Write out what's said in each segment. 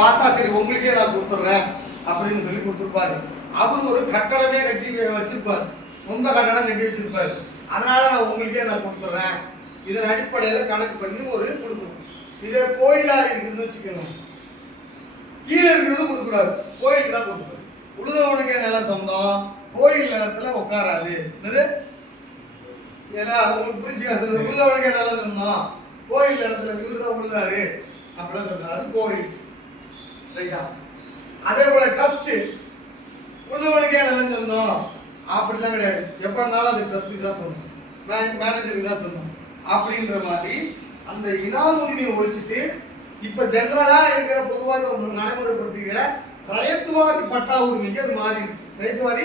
பார்த்தா சரி உங்களுக்கே நான் கொடுத்துட்றேன் அப்படின்னு சொல்லி கொடுத்துருப்பாரு. அவர் ஒரு கட்டடமே கட்டி வச்சிருப்பார். சொந்த கட்டடம் கட்டி வச்சிருப்பாரு. அதனால நான் உங்களுக்கே நான் கொடுத்துட்றேன். இதன் அடிப்படையில் கணக்கு பண்ணி ஒரு கொடுக்கணும். இதே கோயிலா இருக்குதுன்னு வச்சுக்கணும் கீழே இருக்கிறது கொடுக்கக்கூடாது. கோயிலுக்கு தான் கொடுக்கணும். உழுதவனுக்கே நிலம் சொந்தம். கோயில் நிலத்துல உட்காராது. என்னது? ஏன்னா உங்களுக்கு புரிஞ்சுக்க உழுதவனுக்கே நிலம் சொந்தம். கோயில் நிலத்துல இவர் தான் உழுதாரு. அப்படிலாம் சொல்றாரு கோயில். ரைட்டா அதே போல ட்ரஸ்ட் உள்ளவனுக்கே நிலம் அப்படிலாம் கிடையாது. எப்ப இருந்தாலும் அது ட்ரஸ்ட்டுக்கு தான் சொந்தம் மேனேஜருக்கு தான் சொன்னோம் அப்படின்ற மாதிரி அந்த இனாம் உரிமையை ஒழிச்சிட்டு இப்ப ஜென்ரலாக இருக்கிற பொதுவாக நம்ம நடைமுறைப்படுத்திக்கிற ரயத்துவாரி பட்டா உரிமைக்கு அது மாறி இருக்கு. ரயத்துவாரி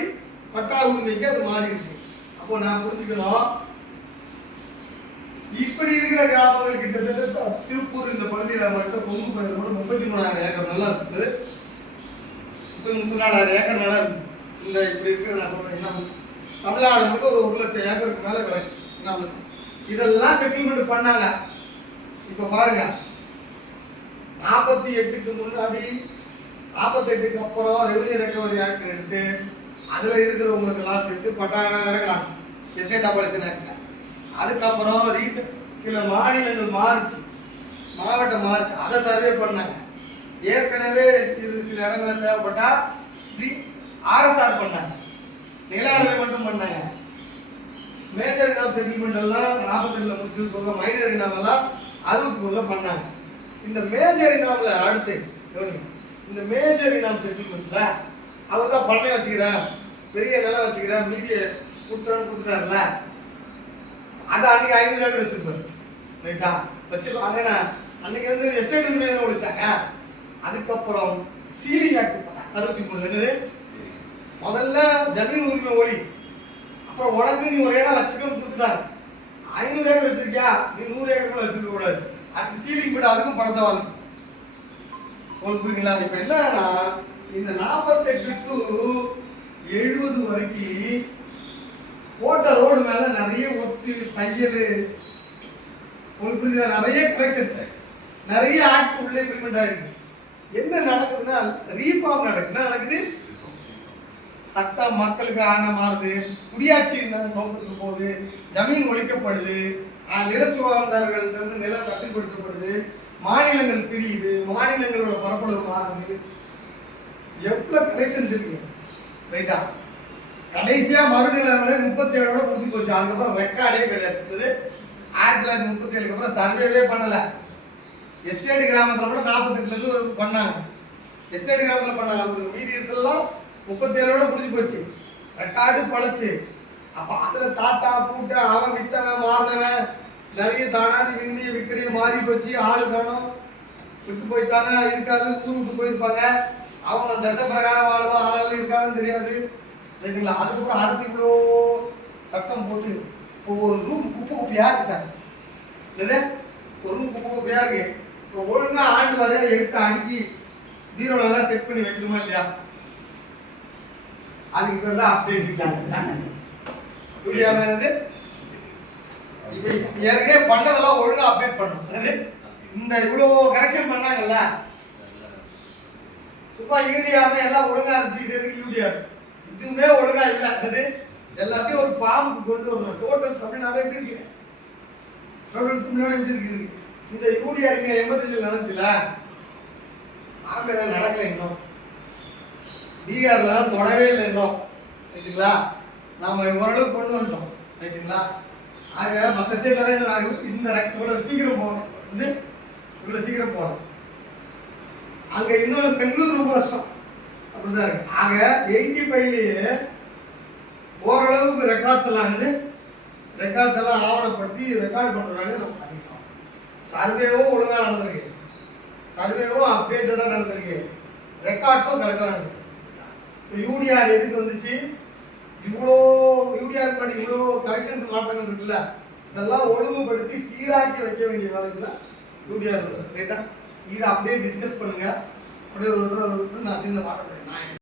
பட்டா உரிமைக்கு அது மாறி இருக்கு. அப்போ நான் புரிஞ்சுக்கணும் இருக்கிற கிராமங்கள் கிட்டத்தட்ட திருப்பூர் இந்த பகுதியில் மட்டும் பொங்கு பயிர் கூட முப்பத்தி மூணாயிரம் ஏக்கர் நல்லா இருக்குது. முப்பத்தி முப்பத்தி நாலாயிரம் ஏக்கர் நல்லா இருக்குது. இந்த இப்படி இருக்கிற நான் சொல்றேன் தமிழ்நாடு முழுக்க ஒரு லட்சம் ஏக்கருக்கு மேல கிடைக்கும் என்ன இதெல்லாம் செட்டில்மெண்ட் பண்ணாங்க. இப்ப பாருங்க நாற்பத்தி எட்டுக்கு முன்னாடி நாற்பத்தி எட்டுக்கு அப்புறம் ரெவன்யூ ரெக்கவரி ஆக்ட் எடுத்து அதுல இருக்கிறவங்களுக்கு எல்லாம் சேர்த்து பட்டாயம் இறக்கலாம் எஸ்டேட் அபாலிஷன் ஆக்ட் அதுக்கப்புறம் ரீசன் சில மாநிலங்கள் மாறுச்சு. மாவட்டம் மாறுச்சு. அதை சர்வே பண்ணாங்க. ஏற்கனவே இது சில இடங்கள் தேவைப்பட்டா ஆர்எஸ்ஆர் பண்ணாங்க. நில அளவை மட்டும் பண்ணாங்க. மேஜர் இனாம் செட்டில்மெண்ட் எல்லாம் முடிச்சது போக மைனர் இனாமெல்லாம் அறுபத்தி மூணில் பண்ணாங்க. இந்த மேஜர் இனாமில் அடுத்து இந்த மேஜர் இனாம் செட்டில்மெண்ட்டில் அவர் தான் பண்ணை வச்சுக்கிறேன் பெரிய நிலம் வச்சுக்கிறேன் மீதியை கொடுத்துறேன்னு கொடுத்துட்டார்ல. அந்த அன்னைக்கு ஐநூறு ஏக்கர் வச்சிருப்பாரு ரைட்டா? வச்சிருப்பாங்க ஏன்னா அன்னைக்கு வந்து எஸ்டேட் உரிமை தான் ஒழிச்சாங்க. அதுக்கப்புறம் சீலிங் ஆக்ட் அறுபத்தி மூணு என்னது? முதல்ல ஜமீன் உரிமை ஒளி. அப்புறம் உனக்கு நீ ஒரு இடம் வச்சுக்கணும்னு கொடுத்துட்டாங்க ஐநூறு ஏக்கர் வச்சிருக்கியா? நீ நூறு ஏக்கர் வச்சிருக்க கூடாது. அடுத்து சீலிங் போட்டு அதுக்கும் பணத்தை வாங்க. உங்களுக்கு புரியுங்களா இப்ப என்னன்னா இந்த நாற்பத்தெட்டு டு எழுபது வரைக்கும் போட்ட ரோடு மேலே நிறைய ஒட்டு தையல் உங்களுக்கு நிறைய கலெக்ஷன் நிறைய ஆக்ட் உள்ளே இம்ப்ளிமெண்ட் ஆகிருக்கு என்ன நடக்குதுன்னா ரீஃபார்ம் நடக்குதுன்னா நடக்குது? சட்டம் மக்களுக்கு ஆன மாறுது. குடியாட்சி நோக்கத்துக்கு போகுது. ஜமீன் ஒழிக்கப்படுது. ஆஹ் நிலச்சுவார்ந்தார்கள் வந்து நிலம் கட்டுப்படுத்தப்படுது. மாநிலங்கள் பிரியுது. மாநிலங்களோட பரப்பளவு மாறுது. எவ்வளோ கலெக்ஷன்ஸ் இருக்கு? ரைட்டா? கடைசியா மறுநிலை விலை முப்பத்தி ஏழோட முடிஞ்சு போச்சு. அதுக்கப்புறம் ரெக்கார்டே கிடையாது. ஆயிரத்தி தொள்ளாயிரத்தி முப்பத்தி ஏழுக்கு அப்புறம் சர்வேவே பண்ணல. எஸ்டேட் கிராமத்துல கூட நாற்பத்தெட்டுல இருந்து ஒரு பண்ணாங்க. எஸ்டேட் கிராமத்துல பண்ணாங்க. அது மீதி இருந்தெல்லாம் முப்பத்தி ஏழோட முடிஞ்சு போச்சு. ரெக்கார்டு பழசு. அப்ப அதுல தாத்தா கூட்ட அவன் வித்தவன் மாறினவன் நிறைய தானாதி விண்மையை விக்கிரிய மாறி போச்சு. ஆளு காணும். விட்டு போயிட்டாங்க. இருக்காது. ஊர் விட்டு போயிருப்பாங்க. அவங்க தசை பிரகாரம் வாழ்வா ஆளாள் இருக்காங்கன்னு தெரியாது. ரைட்டுங்களா அதுக்கப்புறம் அரசு இவ்வளோ சட்டம் போட்டு இப்போ ஒரு ரூம் குப்பை குப்பையாக இருக்கு சார்? என்னது? ஒரு ரூம் குப்பை குப்பையாக இருக்கு. இப்போ ஒழுங்காக ஆண்டு வரையா எடுத்து அடுக்கி பீரோலெல்லாம் செட் பண்ணி வைக்கணுமா இல்லையா? அதுக்கு பேர் தான் அப்டேட் இப்படி என்னது? இப்போ ஏற்கனவே பண்ணதெல்லாம் ஒழுங்காக அப்டேட் பண்ணணும். என்னது? இந்த இவ்வளோ கரெக்ஷன் பண்ணாங்கல்ல? சும்மா யூடிஆர் எல்லாம் ஒழுங்காக இருந்துச்சு. இது எதுக்கு யூடிஆர் இதுவுமே ஒழுங்கா இல்லை. எல்லாத்தையும் ஒரு பாம்புக்கு கொண்டு வரணும். டோட்டல் தமிழ்நாடு எப்படி இருக்கு? டோட்டல் தமிழ்நாடு எப்படி இருக்குது இந்த யூடியா இருக்க எண்பத்தஞ்சில் நடந்துச்சுல? ஆம்பே நடக்கல இன்னும். பீகார்ல தான் தொடவே இல்லை இன்னும். ரைட்டுங்களா? நாம் ஓரளவுக்கு கொண்டு வந்துட்டோம். ரைட்டுங்களா? ஆக மற்ற ஸ்டேட்ல தான் இன்னும் இந்த இவ்வளோ சீக்கிரம் போகணும். வந்து இவ்வளோ சீக்கிரம் போகணும். அங்கே இன்னும் பெங்களூர் ரொம்ப கஷ்டம். அப்படிதான் இருக்கு. ஆக எயிட்டி ஃபைவ்லேயே ஓரளவுக்கு ரெக்கார்ட்ஸ் எல்லாம் என்னது ரெக்கார்ட்ஸ் எல்லாம் ஆவணப்படுத்தி ரெக்கார்ட் பண்ணுற வேலையை நம்ம பண்ணிட்டோம். சர்வேவும் ஒழுங்காக நடந்திருக்கு. சர்வேவும் அப்டேட்டடாக நடந்திருக்கு. ரெக்கார்ட்ஸும் கரெக்டாக நடந்திருக்கு. இப்போ யூடிஆர் எதுக்கு வந்துச்சு? இவ்வளோ யூடிஆர் முன்னாடி இவ்வளோ கரெக்ஷன்ஸ் மாற்றங்கள் இருக்குல்ல? இதெல்லாம் ஒழுங்குபடுத்தி சீராக்கி வைக்க வேண்டிய வேலைக்கு தான் யூடிஆர் ரைட்டா இதை அப்படியே டிஸ்கஸ் பண்ணுங்கள் அப்படியே ஒரு தடவை நான் சின்ன பாடம் and I